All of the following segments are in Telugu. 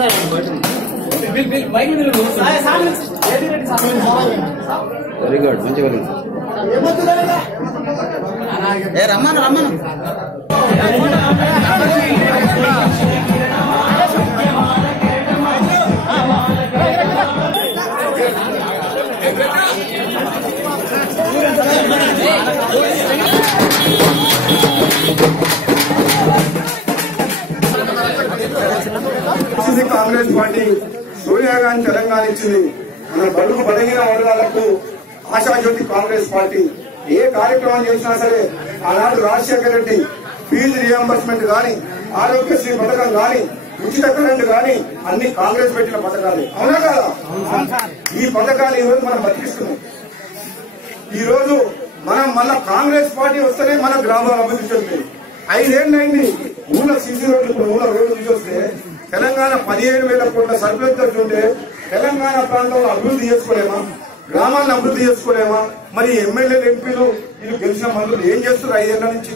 వెరీ గుడ్ మంచి రమ్మను రమ్మను కాంగ్రెస్ పార్టీ సోనియా గాంధీ తెలంగాణ ఇచ్చింది. మన బడుగు బలహీన వర్గాలకు ఆశాజ్యోతి కాంగ్రెస్ పార్టీ ఏ కార్యక్రమం చేసినా సరే ఆనాడు రాజశేఖర రెడ్డి ఫీజు రియంబర్స్మెంట్ గాని, ఆరోగ్యశ్రీ పథకం గాని, ఉచిత కరెంటు గాని అన్ని కాంగ్రెస్ పెట్టిన పథకాలు. అవునా కదా? ఈ పథకాలు ఈ రోజు మనం బతికిస్తున్నాం. ఈ రోజు మనం మళ్ళా కాంగ్రెస్ పార్టీ వస్తేనే మన గ్రామాలు అభివృద్ధి చెందుతాయి. 5 ఏళ్ళైంది ఊళ్ళ సీసీ రోడ్లు, ఇప్పుడు ఊళ్ళ రోడ్లు చూస్తే తెలంగాణ 17,000 కోట్ల సర్ప్లస్ ఉంటే తెలంగాణ ప్రాంతంలో అభివృద్ధి చేసుకోలేమా? గ్రామాలను అభివృద్ధి చేసుకోలేమా? మరి ఎమ్మెల్యేలు, ఎంపీలు వీళ్ళు గెలిచిన మంత్రులు ఏం చేస్తున్నారు 5 ఏళ్ల నుంచి?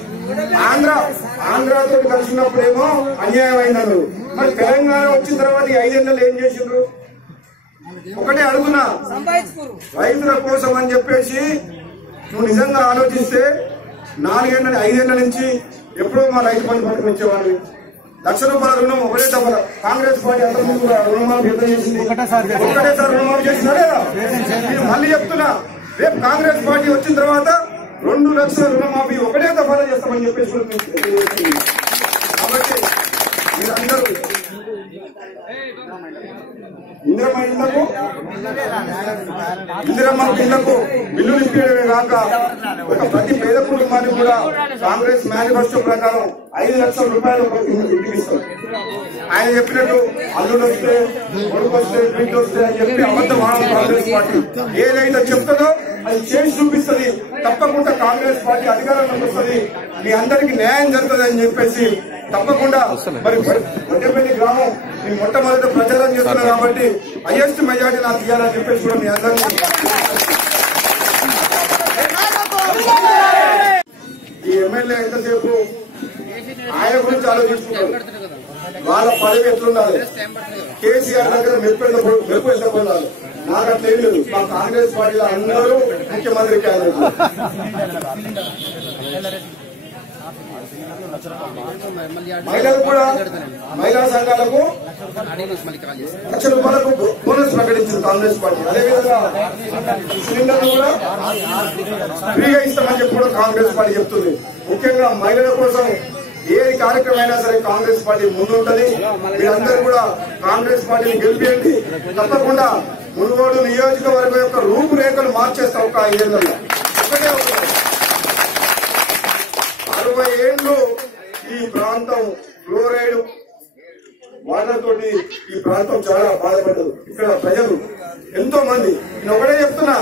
ఆంధ్రాతో కలిసినప్పుడేమో అన్యాయం అయిందన్నారు. మరి తెలంగాణ వచ్చిన తర్వాత ఈ 5 ఏళ్లలో ఏం చేసిండ్రు? ఒకటే అడుగునా, రైతుల కోసం అని చెప్పేసి నువ్వు నిజంగా ఆలోచిస్తే 5 ఏళ్ల నుంచి ఎప్పుడో మా రైతు బంధు పథకం ఇచ్చేవాళ్ళు. ₹1,00,000 రుణం ఒకటే తప్ప కాంగ్రెస్ పార్టీ అంతకుముందు కూడా రుణమాఫీ ఎంత చేసింది? ఒకటేసారి రుణమాఫీ చేసిందా లేదా? నేను మళ్ళీ చెప్తున్నా, రేపు కాంగ్రెస్ పార్టీ వచ్చిన తర్వాత 2 లక్షల రుణమాఫీ ఒకటే తప్ప చేస్తామని చెప్పేసి కాబట్టి మీరందరూ ఇందిరమ్మ ఇళ్లకు బిల్లులు ఇప్పేయడమే కాక ప్రతి పేద కుటుంబానికి కూడా కాంగ్రెస్ మేనిఫెస్టో ప్రకారం 5 లక్షల రూపాయలు ఇంటికి ఇస్తారు. ఆయన చెప్పినట్టు అల్లుడు వస్తే, కొడుకు వస్తే, బిడ్డ వస్తే అని చెప్పి అబద్ధం ఆడడం కాంగ్రెస్ పార్టీ. ఏదైతే చెప్తుందో అది చేసి చూపిస్తుంది. తప్పకుండా కాంగ్రెస్ పార్టీ అధికారంలోకి వస్తుంది, మీ అందరికీ న్యాయం జరుగుతుంది అని చెప్పేసి తప్పకుండా మరి వడ్డేపల్లి గ్రామం మీ మొట్టమొదటి ప్రచారం చేస్తున్నారు కాబట్టి హైయెస్ట్ మెజార్టీ నాకు ఇవ్వాలని చెప్పేసి కూడా మీ అందరికీ ఈ ఎమ్మెల్యే ఎంతసేపు ఆయన గురించి ఆలోచించుకుంటారు. వాళ్ళ పదవి ఎట్లుండాలి, కేసీఆర్ దగ్గర మెప్పు ఎంత పొందాలి. నాకు అట్లా ఏం లేదు. మా కాంగ్రెస్ పార్టీలో అందరూ ముఖ్యమంత్రి క్యాండిడేట్. మహిళలు కూడా, మహిళా సంఘాలకు ₹1,00,000 బోనస్ ప్రకటించింది కాంగ్రెస్ పార్టీ. అదేవిధంగా సిలిండర్లు కూడా ఫ్రీగా ఇస్తామని చెప్పి కూడా కాంగ్రెస్ పార్టీ చెప్తుంది. ముఖ్యంగా మహిళల కోసం ఏ కార్యక్రమం అయినా సరే కాంగ్రెస్ పార్టీ ముందుంటది. మీరందరూ కూడా కాంగ్రెస్ పార్టీని గెలిపియండి. తప్పకుండా మునుగోడు నియోజకవర్గం యొక్క రూపురేఖలు మార్చేస్తాం. ఒక 5 ఏళ్లలో ఒకటే 60 ఏళ్లు ఈ ప్రాంతం ఫ్లోరైడ్ వాటర్ తోటి ఈ ప్రాంతం చాలా బాధపడ్డదు. ఇక్కడ ప్రజలు ఎంతో మంది. నేను ఒకటే చెప్తున్నా,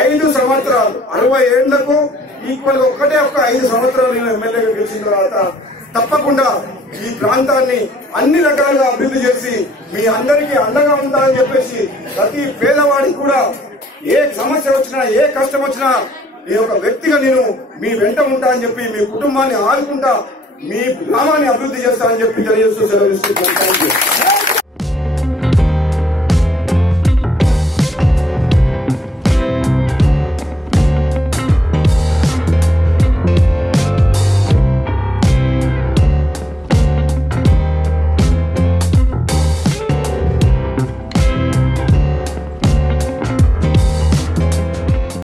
5 సంవత్సరాలు 60 ఏళ్లకు ఈక్వల్ ఒక్కటే 5 సంవత్సరాలు నేను ఎమ్మెల్యేగా గెలిచిన తర్వాత తప్పకుండా ఈ ప్రాంతాన్ని అన్ని రకాలుగా అభివృద్ధి చేసి మీ అందరికీ అండగా ఉంటానని చెప్పేసి ప్రతి పేదవాడికి కూడా ఏ సమస్య వచ్చినా, ఏ కష్టం వచ్చినా నేను ఒక వ్యక్తిగా నేను మీ వెంట ఉంటా అని చెప్పి మీ కుటుంబాన్ని ఆదుకుంటా, మీ గ్రామాన్ని అభివృద్ధి చేస్తా అని చెప్పి తెలియజేస్తూ సెలవు.